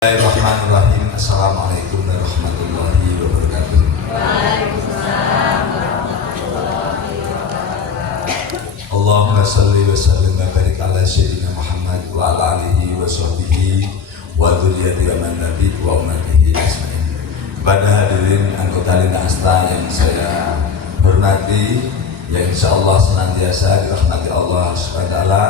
Bismillahirrahmanirrahim. Assalamualaikum warahmatullahi wabarakatuh. Waalaikumsalam warahmatullahi wabarakatuh. Allahumma salli wa sallim wa barik ala sayyidina Muhammad wa ala alihi wa sahbihi wa dzurriyyati wa man nabi wa ummatihi ajmain. Pada hadirin anggota Lina Asta yang saya hormati, yang insyaallah senantiasa dirahmati Allah Subhanahu wa taala.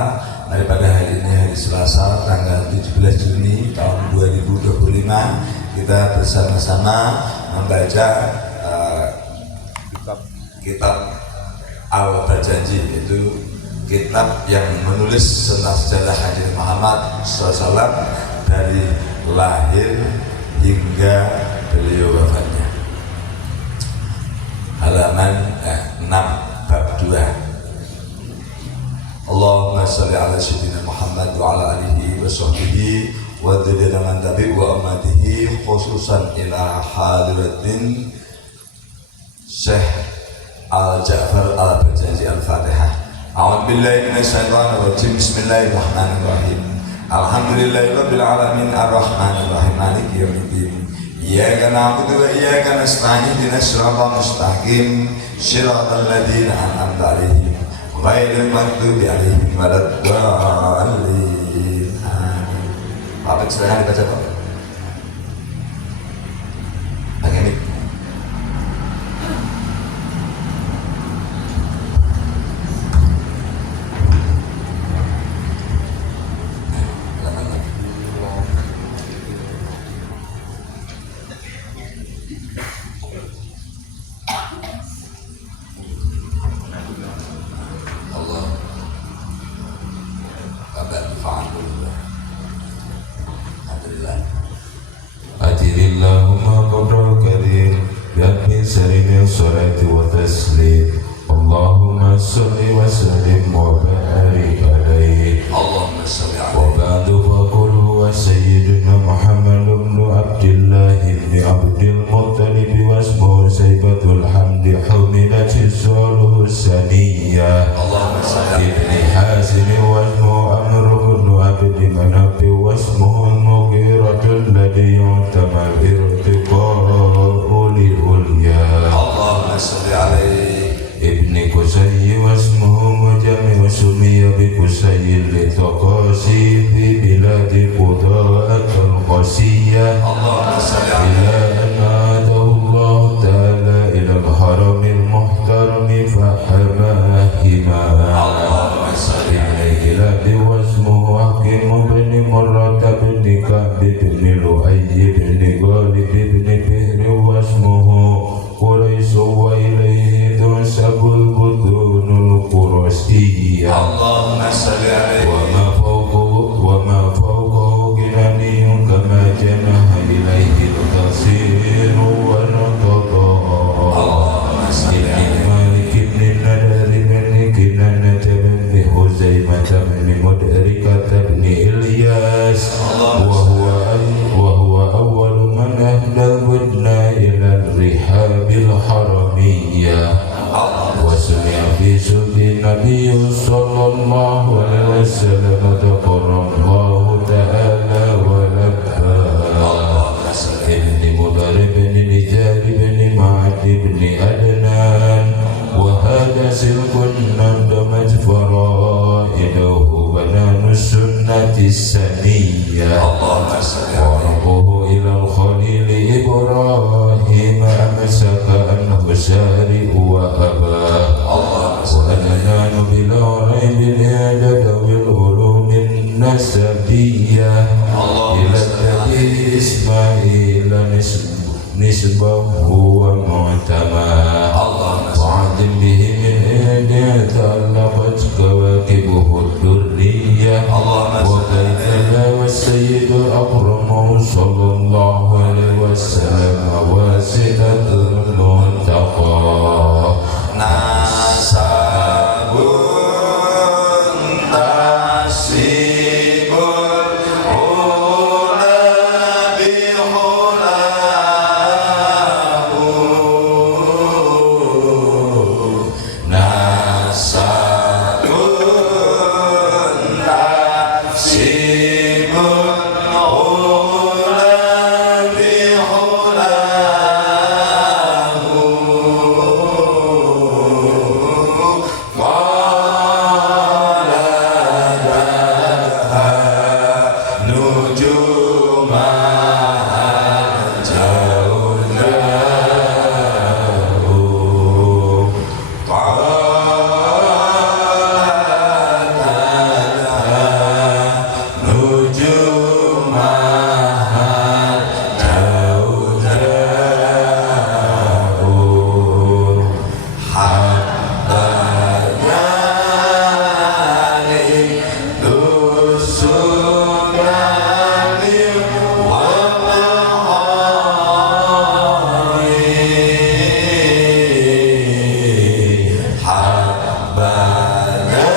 Pada hari ini, hari Selasa, tanggal 17 Juni tahun 2025, kita bersama-sama membaca kitab Al-Barjanji, yaitu kitab yang menulis tentang sejarah Kanjeng Muhammad SAW dari lahir hingga beliau wafatnya. Halaman 6 bab 2. Allahumma sholli ala sayyidina Muhammad wa ala alihi wa sahbihi wa dzurriyyati man tabi' wa ummatihi, khususan ila hadiratin Syekh Al-Ja'far Al-Barjanji. Al-Fatihah. A'udzu billahi minasyaitonir rajim. Bismillahirrahmanirrahim. Alhamdulillahirabbil alamin arrahmanir rahim maliki yaumiddin. Iyyaka na'budu wa iyyaka nasta'in ihdinas siratal mustaqim shiratal ladzina an'amta 'alaihim ghairil maghdubi 'alaihim waladdallin. Amin. Pak, silakan dibaca, Pak. Ini Allahumma salli wa sallim wa barik alaihi. Allahumma sholli Wa alaihi. ba'du faqul huwa sayyiduna Muhammad ibn Abdillah ibn Abdil Muttalib wa ismuhu Saybatul Hamdi Huminati Suluhu Saniyah Allahumma sholli ibn Hazim wa ismuhu Amr ibn Abdi Manaf wa ismuhu Mughiratul ladhi yuntamal irtiqa'u lil-ulya. Allahumma sholli alaihi. Ibni Qusayy wasmuhu Mujami wa sumiya bi Qusayy litaqasi fi biladi Quda'at al-Qasiyah Allahumma sholli ila alaihi. an adahu Allah ta'ala ila al-haramil muhtarami fahamahima. Allahumma sholli alaihi. Iladi wasmuhu Hakim bin Murrah bin Ka'b bin Lu'ay bin Ghalib bin Fihr wasmuhu Quraish wa ilayhi tunsabul budunul Qurasiyah. Allahumma sholli alaihi. wa ma fawqahu ginaniyun kama janaha ilayhi al-qasiru wa naqadha. Allahumma sholli alaihi. Malik ibn Nadar ibn Kinanah ibn Huzaimah ibn Mudrikah ibn Ilyas wa huwa awwalu man ahda budna ila rihabil haramiyah. Wa sami'a fi sufi Nabi sallallahu alaihi wasallam taqarrallahu ta'ala wa labba. Allahumma sholli Ibn Mudarib ibn Nijar ibn Ma'ad ibn Adnan wa hada silkun nadamat faraidahu wa nanus sunnati saniyah. Allahumma sholli alaihi. وربه إلى الخليل إبراهيم أمسك أنه سارئ وأباه. وأدنان بلا ريب ذوي العلوم النسبية إلى النبي إسماعيل نسبه ومعتمى. وعدم به من إن تألقت كواكبه الدرية. وكيف لا والسيد الأكرم صلى الله عليه وسلم واسطة المنتقى. Nasabun nasibun hula bihulahu. Nasabun nasibun hula mahal jauh-jauh. Nuju mahal jauh-jauh. Habbanya dusunani wa mahali. Habbanya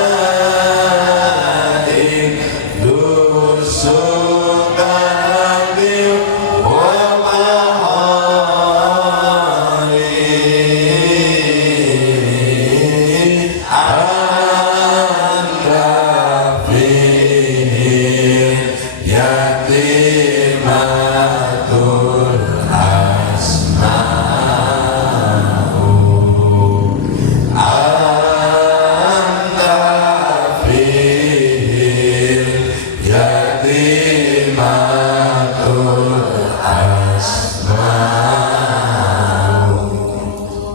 dusunani wa mahali. Anta fihil yatimatul asma'u. Anta fihil yatimatul asma'u.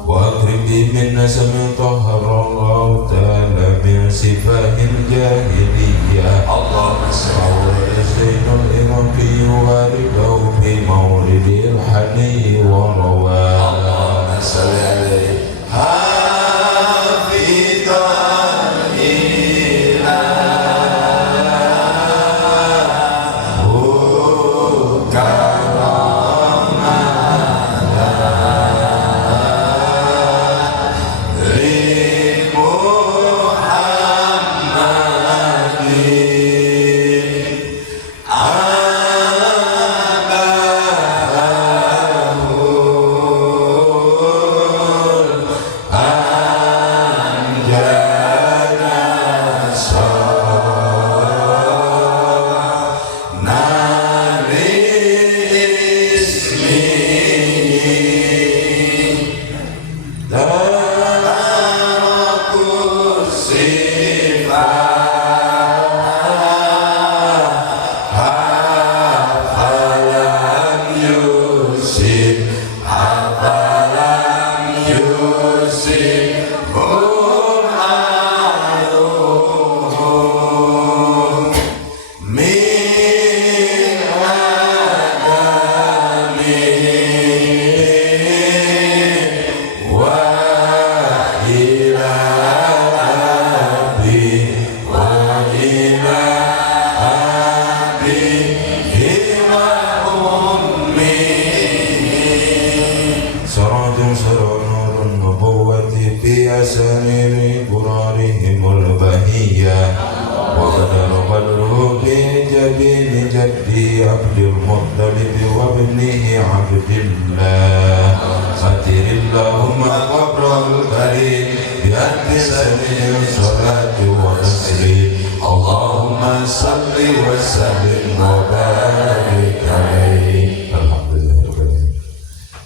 وأكرم بي من نسم طهر الله تعالى من سفاه الجاهلية. اللهم صل زين الإرقي والده في مولد الحني ورواه. اللهم صل عليه حافظ أسرر قرارهم البهية وقدر قدره بجبين جدي عبد المطلب وابنه عبد الله. ستر اللهم قبره الكريم بأهل سبيل الصلاة والتسليم. اللهم صل وسلم وبارك عليه. Alhamdulillah.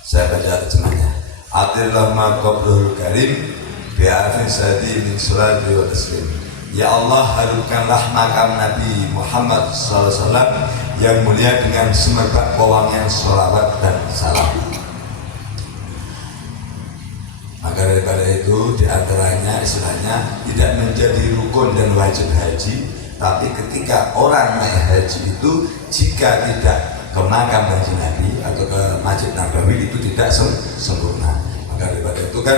Saya baca terjemahnya. Atillah qabrul karim bi'afin sadi min surati wa taslim. Ya Allah, harukanlah makam Nabi Muhammad SAW yang mulia dengan semerbak pewangian sholawat dan salam. Maka daripada itu diantaranya istilahnya tidak menjadi rukun dan wajib haji, tapi ketika orang naik haji itu jika tidak ke makam Kanjeng Nabi atau ke Masjid Nabawi itu tidak sempurna. Maka daripada itu kan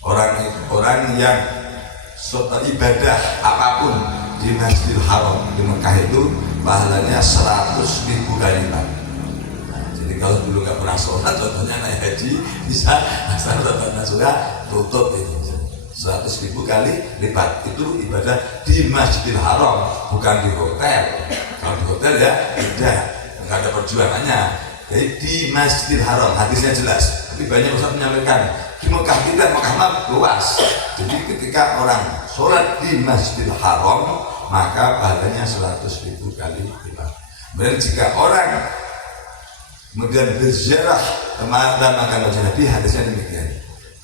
orang yang ibadah apapun di Masjidil Haram di Mekah itu pahalanya 100.000 kali lipat. Nah, jadi kalau dulu nggak pernah sholat, contohnya naik haji bisa asal sholatnya sudah tutup itu 100.000 kali lipat. Itu ibadah di Masjidil Haram, bukan di hotel. Kalau di hotel ya tidak, nggak ada perjuangannya. Jadi di Masjidil Haram, hadisnya jelas. Tapi banyak ustaz menyampaikan di Mekah kita, Mekah luas. Jadi ketika orang sholat di Masjidil Haram maka pahalanya 100.000 kali lipat. Kemudian jika orang kemudian berziarah ke makam Nabi, hadisnya demikian.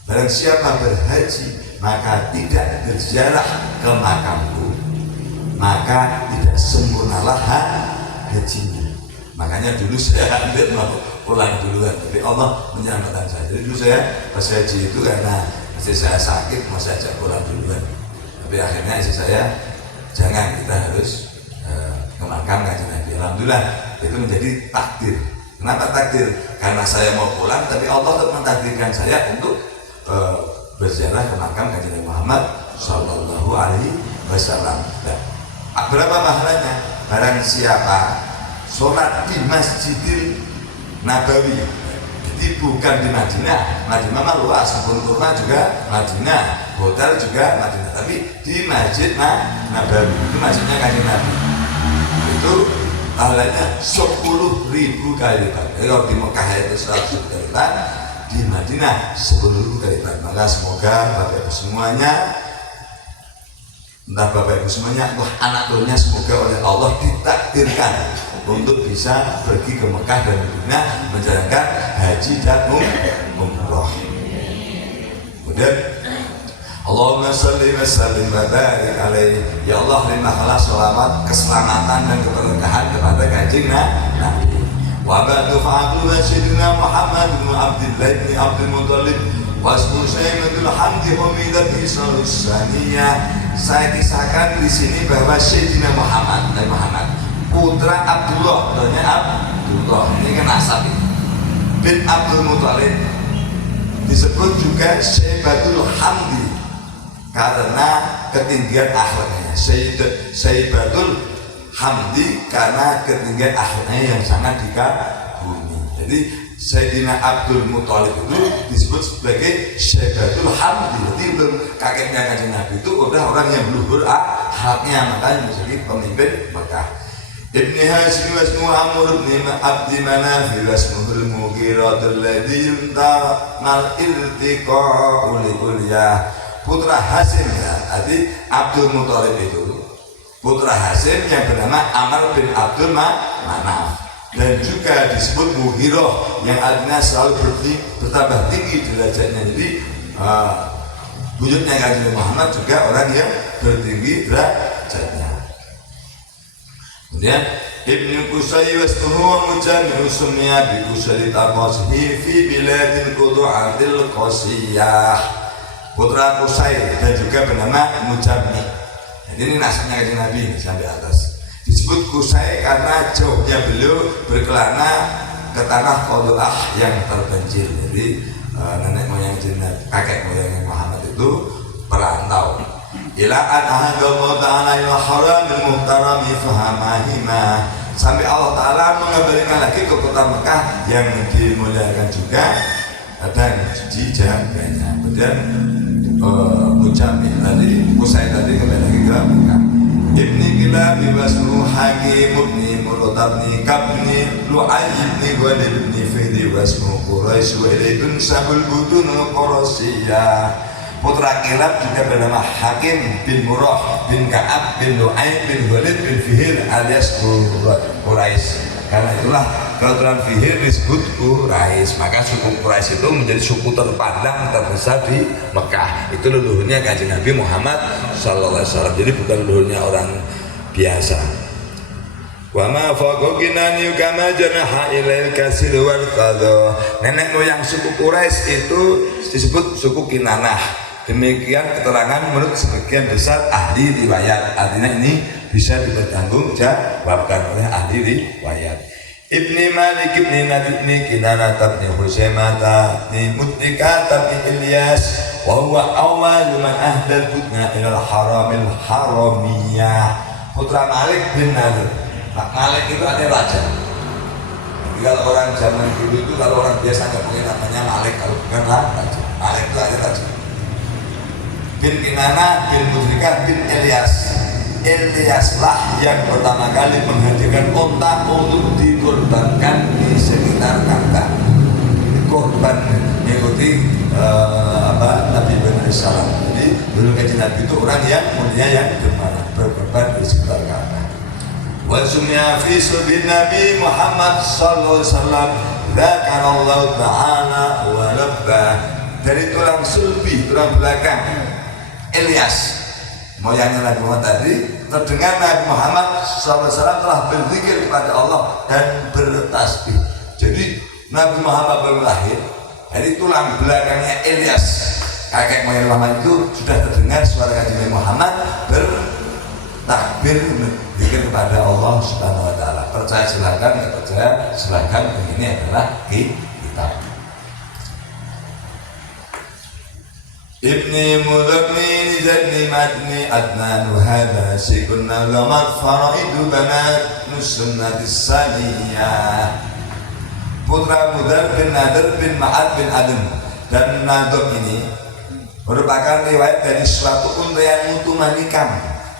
Barang siapa berhaji maka tidak berziarah ke makamku, maka tidak sempurnalah hajinya. Makanya dulu saya hampir mau pulang duluan, tapi Allah menyelamatkan saya. Jadi dulu saya pas haji itu karena istri saya sakit, mau saya ajak pulang duluan. Tapi akhirnya istri saya, jangan, kita harus ke makam Kanjeng Nabi. Alhamdulillah itu menjadi takdir. Kenapa takdir? Karena saya mau pulang, tapi Allah tetap mentakdirkan saya untuk berziarah ke makam Kanjeng Nabi Muhammad Sallallahu Alaihi Wasallam. Nah, berapa pahalanya? Barang siapa sholat di Masjidil Nabawi, jadi bukan di Madinah. Madinah mah luas, kebun kurma juga Madinah, hotel juga Madinah, tapi di Masjid Nabawi, itu masjidnya Kanjeng Nabi. Itu pahalanya 10.000 kali lipat. Jadi kalau di Mekah itu 100 kali lipat, di Madinah 10.000 kali lipat. Maka semoga Bapak Ibu semuanya, entah Bapak Ibu semuanya, anak turunnya semoga oleh Allah ditakdirkan untuk bisa pergi ke Mekah dan Madinah menjalankan haji dan umroh. Kemudian Allahumma sholli wa sallim wa barik alaihi. Ya Allah, limpahkanlah selamat, keselamatan dan keberkahan kepada Kanjeng Nabi. Wa ba'du fa'aqlu sayyidina Muhammad bin Abdullah bin Abdul Muthalib wasmu sayyidatul hamdi humidati salusaniyah. Saya kisahkan di sini bahwa Sayyidina Muhammad, Nabi Muhammad, putra Abdullah, namanya Abdullah, ini kan asal bin Abdul Muthalib, disebut juga Sayyidatul Hamdi karena ketinggian akhlaknya. Sayyidatul Hamdi karena ketinggian akhlaknya yang sangat dikagumi. Jadi Sayyidina Abdul Muthalib itu disebut sebagai Sayyidatul Hamdi. Jadi kakeknya Kanjeng Nabi itu udah orang yang luhur akhlaknya, makanya menjadi pemimpin Mekah. Ibni Hashim wasmu Amr bin Abdi Manaf wasmuhul Mughiratul ladzi yuntamal iltiqa'u liulyah. Putra Hashim ya, jadi Abdul Muthalib itu putra Hashim yang bernama Amr bin Abdul Manaf, dan juga disebut Mughirah yang artinya selalu bertambah tinggi derajatnya. Jadi buyutnya Kanjeng Muhammad juga orang yang bertinggi derajatnya. Kemudian Ibnu Qusay wasmuhu mujami'u summiya bi Qusay taqasihi fi biladil qudu'atil qasiyah. Putra Qusay dan juga bernama Mujami. Jadi ini nasabnya Kanjeng Nabi ini sampai atas. Disebut Qusay karena jauhnya beliau berkelana ke tanah Qadu'ah yang terpencil. Jadi nenek moyang kakek moyang Muhammad itu perantau. Ila an-ahadamu ta'ala ila haramil muhtarami fahamahima, sampai Allah Ta'ala mengembalikan lagi ke kota Mekah yang dimuliakan juga dan dijaganya. Kemudian Mujami tadi, Qusay tadi kembali lagi ke Mekah. Ibni Kilabi wasmu Hakim ibni Murtabni Kabni Lu'ay ibni Ghalib ibni Fihri wasmu Quraisy wa ilaitun sabul budun Qurasiyah. Putra Kilab juga bernama Hakim bin Murrah bin Ka'ab bin Lu'ay bin Ghalib bin Fihir alias Quraisy. Karena itulah keturunan Fihir disebut Quraisy. Maka suku Quraisy itu menjadi suku terpandang terbesar di Mekah. Itu leluhurnya Kanjeng Nabi Muhammad Sallallahu Alaihi Wasallam. Jadi bukan leluhurnya orang biasa. Wa ma faqinani kama janaha ilail kasir wal qadha. Nenek moyang suku Quraisy itu disebut suku Kinanah. Demikian keterangan menurut sebagian besar ahli riwayat. Artinya ini bisa dipertanggungjawabkan oleh ahli riwayat. Ibni Malik ibni Nabi ibni Kinanah ibni Husaimah ibni Mutrika ibni Ilyas wa huwa awwal man ahdal budna ila al-haramil haramiyah. Putra Malik bin Nadir. Malik itu artinya raja. Jadi kalau orang zaman dulu itu, kalau orang biasa nggak punya namanya Malik, kalau bukan raja. Malik itu artinya raja. Bin Kinanah bin Mutrika bin Ilyas. Ilyaslah yang pertama kali menghadirkan unta untuk dikorbankan di sekitar Ka'bah. Korban mengikuti Nabi Ibrahim Salam. Jadi dulu Kanjeng Nabi itu orang yang mulia yang berkorban di sekitar Ka'bah. Wa sumya fi subhin Nabi Muhammad sallallahu alaihi wasallam dzakarallahu ta'ala wa labba. Dari tulang sulbi, tulang belakang Ilyas moyangnya Nabi Muhammad tadi terdengar Nabi Muhammad SAW telah berzikir kepada Allah dan bertasbih. Jadi Nabi Muhammad baru lahir, dari tulang belakangnya Ilyas, kakek moyang Muhammad itu sudah terdengar suara Kanjeng Nabi Muhammad bertakbir berzikir kepada Allah Subhanahu Wa Taala. Percaya silakan, nggak percaya silakan. Ini adalah kitab. Ibni Mudhakni Zadni Madni Adnanu Hada Sikun Nazamat Faraidu Banat Nusunnatis Saniyah. Putra Mudhar bin Nadir bin Ma'ad bin Adem dan Nadom ini merupakan riwayat dari suatu untayan mutu manikam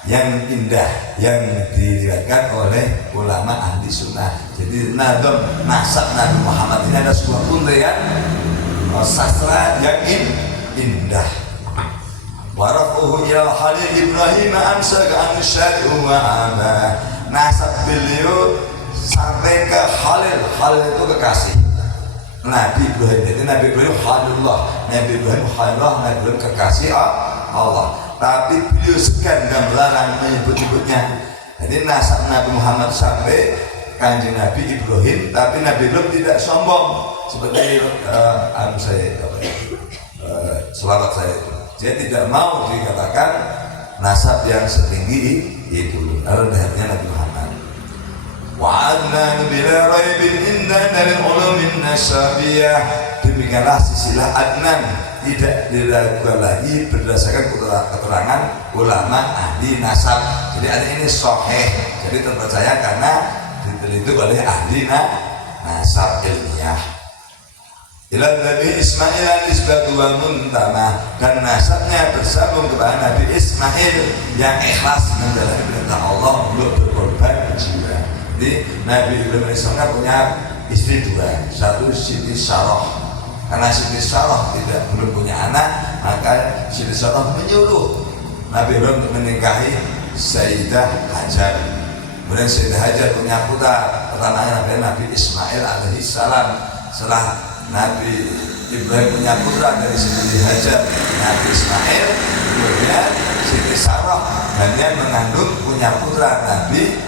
yang indah yang diriwayatkan oleh ulama ahli sunnah. Jadi Nadom nasab Nabi Muhammad ini ada sebuah untayan sastra yang indah. Warafuhu ila Khalil Ibrahim amsa ka'an syari'u wa ama. Nasab beliau sampai ke Khalil. Khalil itu kekasih Nabi Ibrahim. Jadi Nabi Ibrahim Khalilullah, Nabi Ibrahim Khalilullah, Nabi Ibrahim kekasih Allah. Tapi beliau segan dan melarang menyebut-nyebutnya. Jadi nasab Nabi Muhammad sampai Kanjeng Nabi Ibrahim, tapi Nabi Ibrahim tidak sombong seperti selawat saya itu. Dia tidak mau dikatakan nasab yang setinggi itu rendahnya Nabi Muhammad. Wa'adna bila raibin indana min ulumin nasabiyah. Demikianlah sisilah Adnan, tidak diragukan lagi berdasarkan keterangan ulama ahli nasab. Jadi ada ini sahih, jadi terpercaya karena diteliti oleh ahli nasab ilmiah. Ila Nabi Ismail al-Isbatu wa Muntamah, dan nasabnya bersambung kepada Nabi Ismail yang ikhlas menjalani perintah Allah untuk berkorban jiwa. Jadi Nabi Ibrahim Ismail punya istri dua, satu Siti Sarah. Karena Siti Sarah belum punya anak, maka Siti Sarah menyuruh Nabi Ibrahim untuk menikahi Sayyidah Hajar. Kemudian Sayyidah Hajar punya putra, pertamanya Nabi Ismail alaihissalam. Setelah Nabi Ibrahim punya putra dari Siti Hajar, Nabi Ismail, kemudian Siti Sarah hanya mengandung punya putra Nabi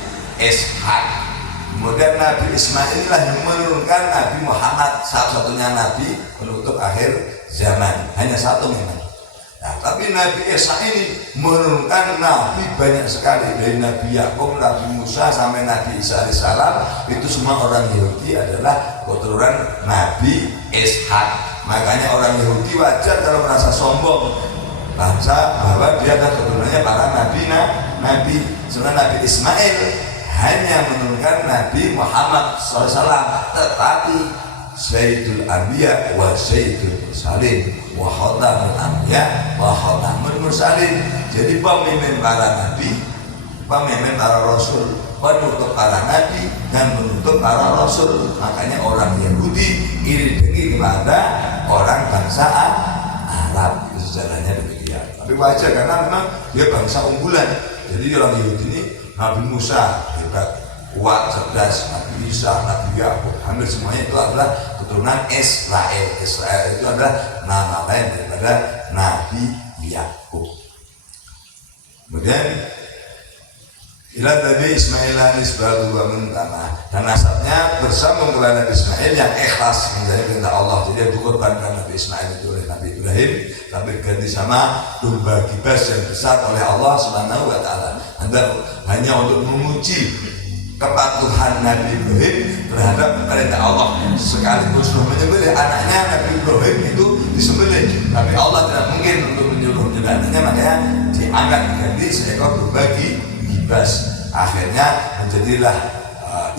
Ishak. Kemudian Nabi Ismail inilah yang menurunkan Nabi Muhammad, satu-satunya Nabi penutup akhir zaman, hanya satu memang. Nah, tapi Nabi Ishak ini menurunkan Nabi banyak sekali, dari Nabi Yakub, Nabi Musa sampai Nabi Isa alaihissalam. Itu semua orang Yahudi adalah keturunan Nabi Ishak. Makanya orang Yahudi wajar kalau merasa sombong, bangsa bahwa dia adalah keturunannya para nabi. Sebenarnya Nabi Ismail hanya menurunkan Nabi Muhammad SAW, tetapi Sayyidul Anbiya wa Sayyidul Mursalin wa Khatamul Anbiya wa Khatamul Mursalin. Jadi pemimpin para nabi, pemimpin para rasul, penutup para nabi dan menutup para rasul. Makanya orang Yahudi iri dengki kepada orang bangsa Arab. Itu sejarahnya demikian. Tapi wajar karena memang dia bangsa unggulan. Jadi orang Yahudi ini Nabi Musa hebat, kuat, cerdas, Nabi Isa, Nabi Yakub, hampir semuanya itu adalah keturunan Israel. Israel itu adalah nama lain daripada Nabi Yakub. Kemudian ila Nabi Ismail al-Isbatu wa Muntamah, dan nasabnya bersambung kepada Nabi Ismail yang ikhlas menjadi perintah Allah. Jadi yang dikorbankan Nabi Ismail itu oleh Nabi Ibrahim, tapi ganti sama domba kibas yang besar oleh Allah Subhanahu wa Ta'ala. Hanya untuk menguji kepatuhan Nabi Ibrahim terhadap perintah Allah, sekaligus menyembelih anaknya. Nabi Ibrahim itu disembelih, tapi Allah tidak mungkin untuk menyuruh menyembelih anaknya, makanya diangkat ganti seekor domba kibas. Akhirnya menjadilah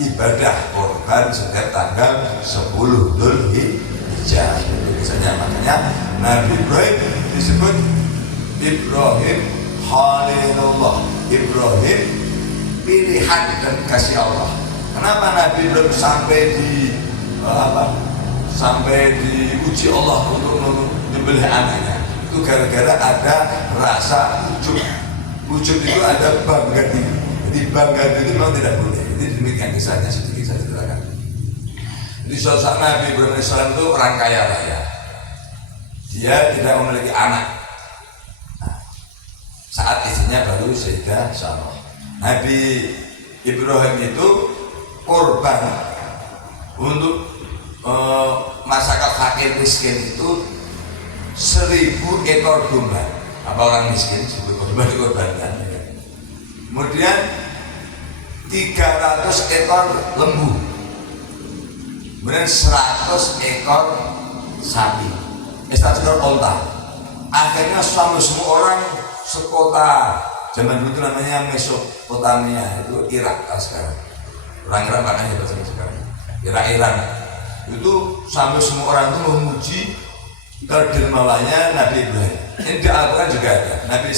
ibadah korban setiap tanggal 10 Dzulhijjah. Biasanya makanya Nabi Ibrahim disebut Ibrahim Khalilullah, Ibrahim pilihan dan kasih Allah. Kenapa Nabi Ibrahim sampai diuji Allah untuk menyembelih anaknya? Itu gara-gara ada rasa ujub. Ujub itu ada bangga diri. Jadi bangga diri memang tidak boleh. Jadi demikian kisahnya, sedikit saya ceritakan. Jadi suatu saat Nabi Ibrahim AS itu orang kaya raya. Dia tidak memiliki anak. Nah, saat istrinya baru Sayyidah Sarah. Nabi Ibrahim itu korban untuk masyarakat fakir miskin itu 1000 ekor domba. Apa orang miskin 1000 ekor domba dikorbankan. Kemudian 300 ekor lembu, kemudian 100 ekor sapi, 100 ekor onta. Akhirnya semua orang sekota, zaman dulu itu namanya Mesopotamia, itu Irak sekarang. Orang Irak makanya bahasa sekarang. Iran itu sampai semua orang itu memuji dermawannya Nabi Ibrahim. Ini di Al-Quran juga ada. Nabi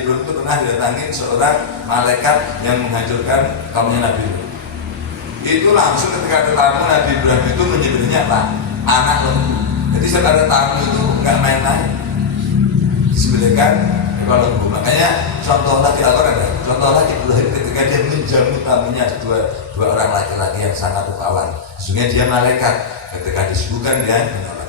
Ibrahim itu pernah didatangin seorang malaikat yang menghancurkan kaumnya Nabi Ibrahim. Itu langsung ketika ada tamu, Nabi Ibrahim itu menyembelihnya apa? Anak lembu. Jadi setiap ada tamu itu nggak main-main, disembelihkan ekor lembu. Makanya contoh lagi Al-Quran ada. Contoh lagi Ibrahim ketika dia menjamu tamunya dua orang laki-laki yang sangat rupawan. Sesungguhnya dia malaikat. Ketika disuguhkan dia menolak.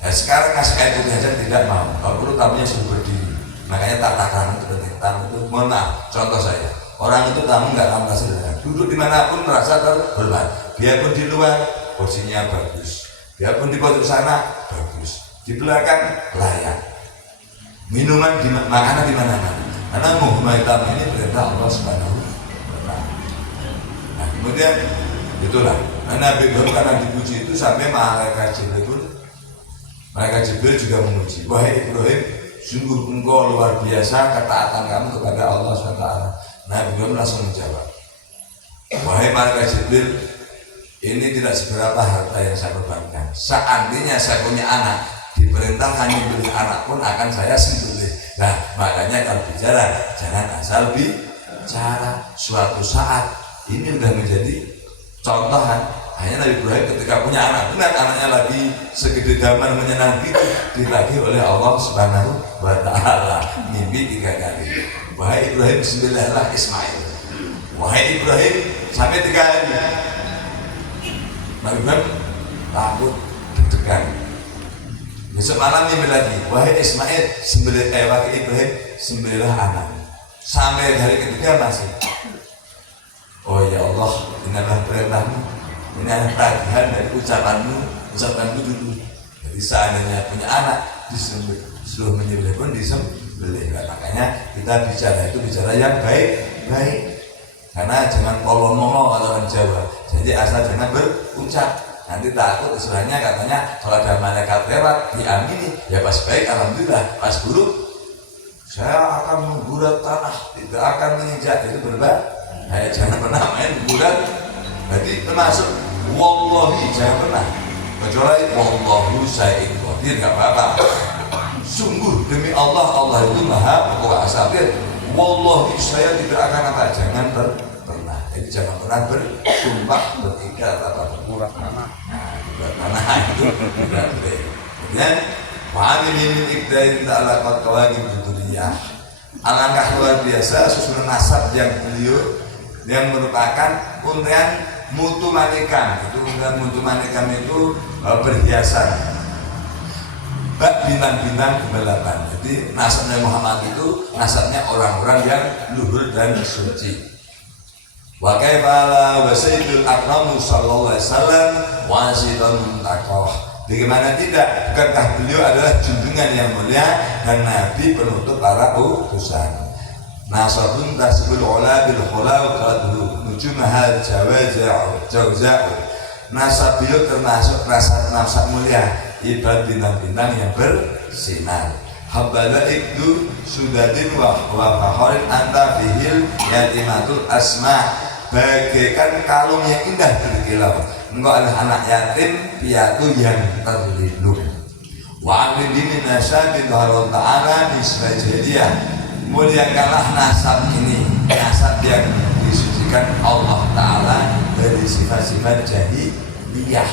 Nah, sekarang kasih air putih aja tidak mau. Kalau perlu tamunya suruh berdiri. Makanya tata krama itu penting. Tamu itu, mohon maaf, contoh saya. Orang itu tamu nggak akan merasa dengan duduk dimanapun merasa terhormat. Biarpun di luar posisinya bagus. Biarpun di pojok sana bagus. Di belakang layak. Minuman makanan di mana-mana. Karena menghormati tamu ini perintah Allah Subhanahu wa Ta'ala. Nah, kemudian itulah. Nabi Ibrahim karena dipuji itu sampai malaikat Jibril juga memuji. Wahai Ibrahim, sungguh engkau luar biasa ketaatan kamu kepada Allah SWT. Nabi Ibrahim langsung menjawab, wahai malaikat Jibril, ini tidak seberapa harta yang saya korbankan. Seandainya saya punya anak, diperintahkan membeli anak pun akan saya sembelih. Nah, makanya kalau bicara jangan asal bicara. Suatu saat ini sudah menjadi contohan. Hanya Nabi Ibrahim ketika punya anak, benar anaknya lagi segede daman menyenangkan itu ditagih oleh Allah Subhanahu wa Ta'ala. Mimpi 3 kali. Wahai Ibrahim, sembelihlah Ismail. Wahai Ibrahim, sampai 3 kali. Nabi Ibrahim takut, deg-degan. Besok malam mimpi lagi. Wahai Ismail, wahai Ibrahim, sembelihlah anak. Sampai hari ketiga masih. Oh ya Allah, ini adalah perintahmu. Ini adalah tagihan dari ucapanmu dulu. Jadi seandainya punya anak disuruh menyembelih pun disembelih. Nah, makanya kita bicara itu bicara yang baik. Karena jangan polomongo kalau orang Jawa. Jadi asal jangan berucap. Nanti takut istilahnya katanya kalau ada malaikat lewat diamini. Ya pas baik alhamdulillah, pas buruk saya akan menggurat tanah, tidak akan menginjak. Itu berbahaya. Jangan pernah main gurat. Berarti termasuk wallahi jangan pernah, kecuali wallahu syai'in qadir, nggak apa-apa. Sungguh demi Allah, Allah itu maha kuasa. Wallahi saya tidak akan apa, jangan pernah. Jadi jangan pernah bersumpah berikrar apa berkurang tanah. Nah, tanah itu tidak boleh. Kemudian wa'ani min ikdain ta'ala qad qawagib dzurriyyah. Alangkah luar biasa susunan nasab yang beliau yang merupakan untayan mutu manikam. Itu untayan mutu manikam itu berhiasan bak bintang-bintang kegelapan. Jadi nasabnya Muhammad itu nasabnya orang-orang yang luhur dan suci. Wa kaifala wa sayyidul akramu sallallahu alaihi wasallam wasidun taqwa. Bagaimana tidak, bukankah beliau adalah junjungan yang mulia dan nabi penutup para utusan. Nasabun tasbul ula bil khulaw qadru nujumahal jawza'u. Nasab beliau termasuk nasab mulia, ibarat bintang-bintang yang bersinar. Habbala ikdu sudadin wa fahorin anta fihil yatimatul asma. Bagaikan kalung yang indah berkilau, engkau adalah anak yatim piatu yang terlindung. Wa amin min nasabin Allah Ta'ala nisbah jahiliyah. Muliakanlah nasab ini, nasab yang disucikan Allah Ta'ala dari sifat-sifat jahiliyah.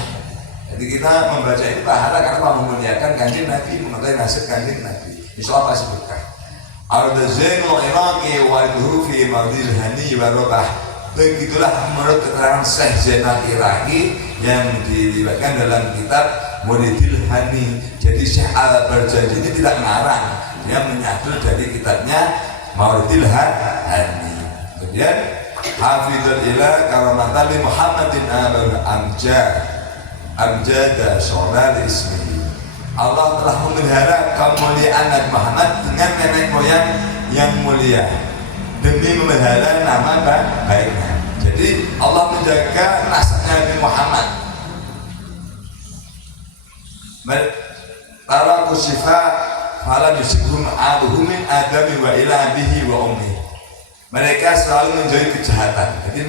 Jadi kita membaca ini pahala karena memuliakan kanjeng Nabi, mengetahui nasib kanjeng Nabi. Insya Allah pasti berkah. Al-Zainul Iraqi wa al-Hufi Madil Hani wa Robah. Begitulah menurut keterangan Syekh Zainal Iraqi yang diriwayatkan dalam kitab Muridil Hani. Jadi Syekh Al-Barjani ini tidak ngarang, dia menyadul dari kitabnya Muridil Hani. Kemudian hafizul ilah karamatan li Muhammadin amjada syonal ismihi. Allah telah memelihara kemuliaan Nabi Muhammad dengan nenek moyang yang mulia demi memelihara nama baiknya. Jadi Allah menjaga nasabnya Nabi Muhammad. Para kusifa fala yusikhum abuhum min adami wa ila bihi wa ummi. Mereka selalu menjauhi kejahatan. Jadi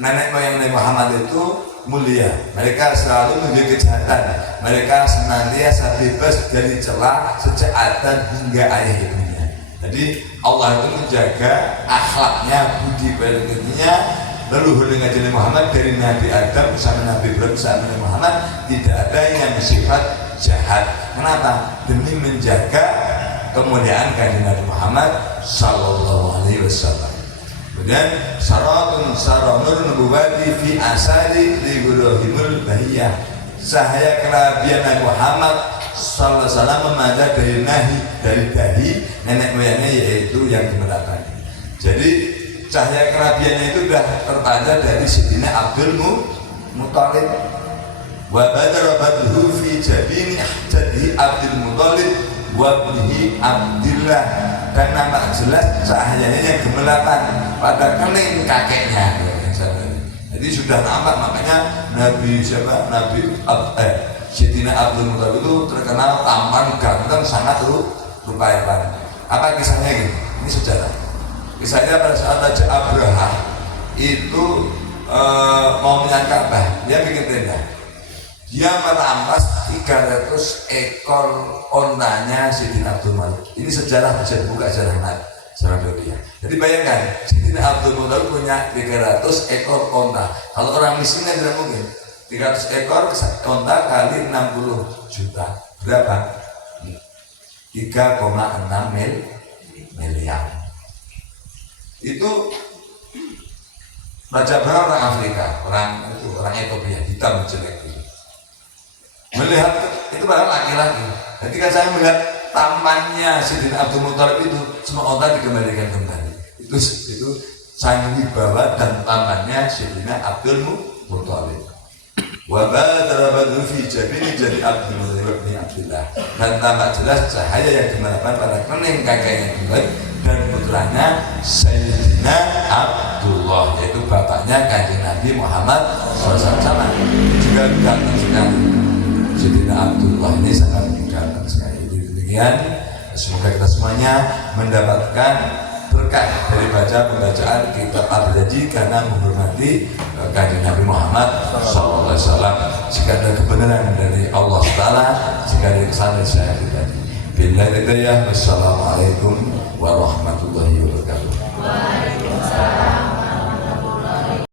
nenek moyang Nabi Muhammad itu mulia. Mereka selalu menjauhi kejahatan. Mereka senantiasa bebas dari celah sejak Adam hingga ayah ibunya. Jadi Allah itu menjaga akhlaknya, budi pekertinya leluhur dengan Nabi Muhammad dari Nabi Adam sampai Nabi Ibrahim sampai Nabi Muhammad tidak ada yang bersifat jahat. Kenapa? Demi menjaga kemuliaan kanjeng Nabi Muhammad sallallahu alaihi wasallam. Kemudian syaratun nubuwati fi asali li gulahimul bahiyah. Cahaya kenabian Nabi Muhammad sallallahu alaihi wasallam memanjat dari dahi nenek moyangnya, yaitu yang gemerlapan. Jadi cahaya kenabiannya itu sudah terpancar dari Sayyidina Abdul Muthalib. Wa badara badruhu fi jabini jadi Abdul Muthalib wa ibnihi Abdillah, dan nampak jelas cahayanya yang gemerlapan pada kening kakeknya. Jadi sudah nampak, makanya Nabi Sayyidina Abdul Muthalib itu terkenal tampan, ganteng, sangat rupawan. Apa kisahnya gitu? Ini sejarah. Kisahnya pada saat Raja Abraha itu mau menyangka Ka'bah, dia bikin tenda. Dia merampas 300 ekor ontanya Sayyidina Abdul Muthalib. Ini sejarah, bisa dibuka sejarah dunia. Jadi bayangkan, Sayyidina Abdul Muthalib punya 300 ekor onta. Kalau orang miskin tidak mungkin. 300 ekor onta kali 60 juta. Berapa? 3,6 miliar. Itu Raja Abraha orang Afrika, orang Ethiopia, hitam jelek itu. Melihat itu padahal laki-laki. Ketika saya melihat tamannya Sayyidina Abdul Muthalib itu, semua onta dikembalikan kembali. Itu sang wibawa dan tamannya Sayyidina Abdul Muthalib. Wa badara badru fi jabini jadi Abdul Muthalib bin Abdillah, dan tampak jelas cahaya yang gemerlapan pada kening kakeknya dan putranya Sayyidina Abdullah, yaitu bapaknya kanjeng Nabi Muhammad SAW. Juga ganteng sekali. Sayyidina Abdullah ini sangat ganteng sekali. Jadi demikian, semoga kita semuanya mendapatkan berkah dari pembacaan kitab Al-Janji karena menghormati kanjeng Nabi Muhammad SAW. Jika ada kebenaran dari Allah Taala, jika ada kesalahan saya pribadi. Billahi hidayah. Wassalamualaikum warahmatullahi wabarakatuh. Waalaikumsalam.